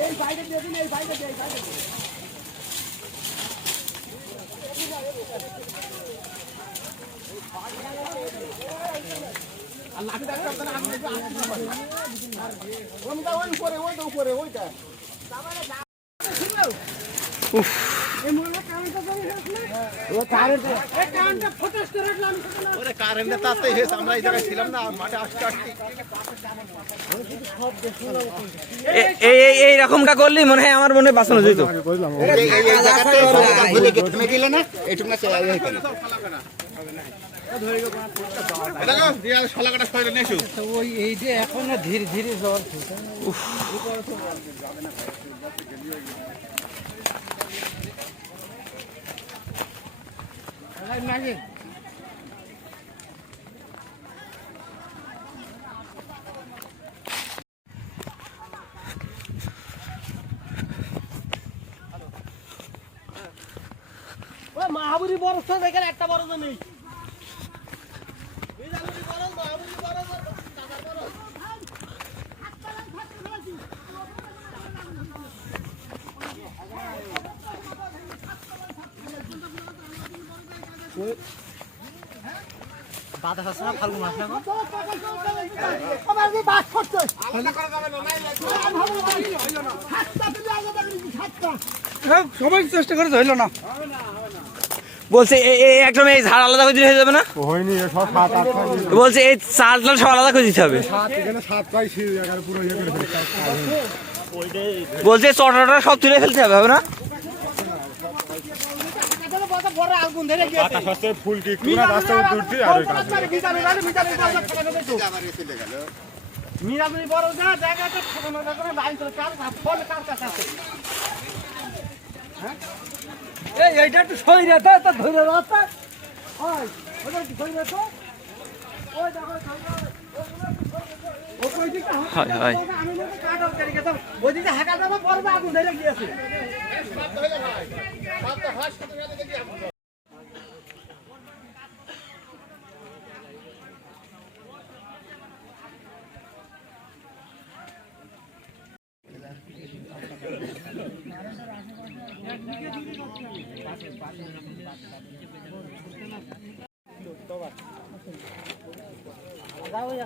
এই বাইরে দেবেন আমরা এই জায়গায় ছিলাম না মাঠে আসতে আসতে এই এই এই রকমটা করলেই মনে হয় আমার মনে হয় বাঁচানো যেত। এই এই এই ভুলে গেলে না এইটুকু না মাহাবুরি বরফ দেখেন একটা বরফ নেই বাতাস আছে না ফাল্গুন মাস সবাই চেষ্টা করে ধরল না। বলছে একদম এই ঝাড় আলাদা করে দিলে হয়ে যাবে না? হয়নি সব সাত আট বলছে এই চাল টাল সব আলাদা করে দিতে হবে। ইয়ে। বলছে চটাটা সব তুলে ফেলতে হবে হবে না? বড় আগুন ধরে গিয়েছে বাতাস হচ্ছে ফুলকি একটু না রাস্তায় তুলছি আর ওই কাজ। মিরাজুরি বড় যা জায়গাটা ঠকানো করে লাইন কার ফোন কার কাছে আছে। হ্যাঁ? এই এইটা একটু সই রে তা তা ধরে রাস্তা ওই ওটা কি সই রে তো। ওই দেখো ও কই দিকে হয় হয়। আমি না কাটা করে গেলাম ওই দিকে হাঁকা দেবো বড় আগুন ধরে গিয়েছে।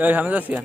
ওই সামনে যাচ্ছি কেন?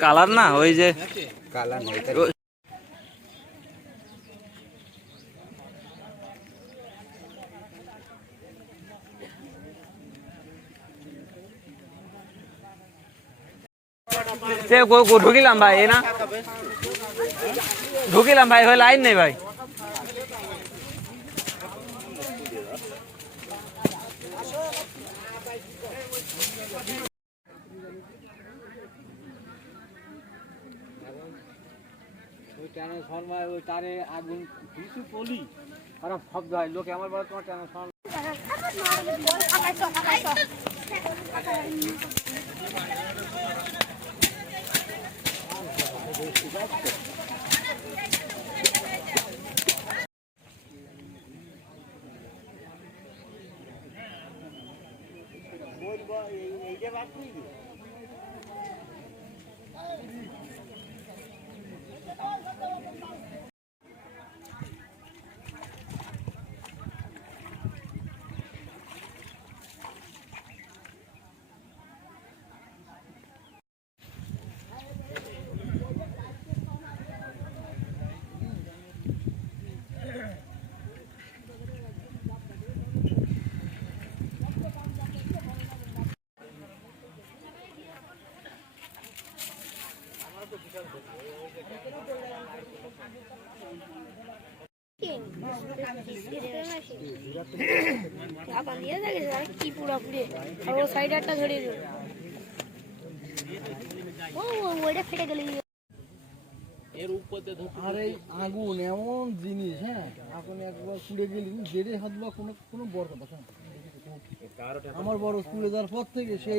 কালার না ওই যে কালা নেই সে গো- গো- ঢুকিলাম ভাই এই না ঢুকিলাম ভাই ওই লাইন নেই ভাই ট্রান্সফর্মার ওই তারে আগুন কিছু বলি? খারাপ শব্দ হয় লোকে আমার বলে তোমার ট্রান্সফর্মার বলব এইটা বাদ কি পুরা পুড়ে আর ও, ওইটা ফেটে গেলে এই আগুন এমন জিনিস হ্যাঁ? আগুন একবার পুড়ে গেলি জেরে হাত বা কোনো কোনো বড় কথা আমার বড় স্কুলে যাওয়ার পর থেকে সেই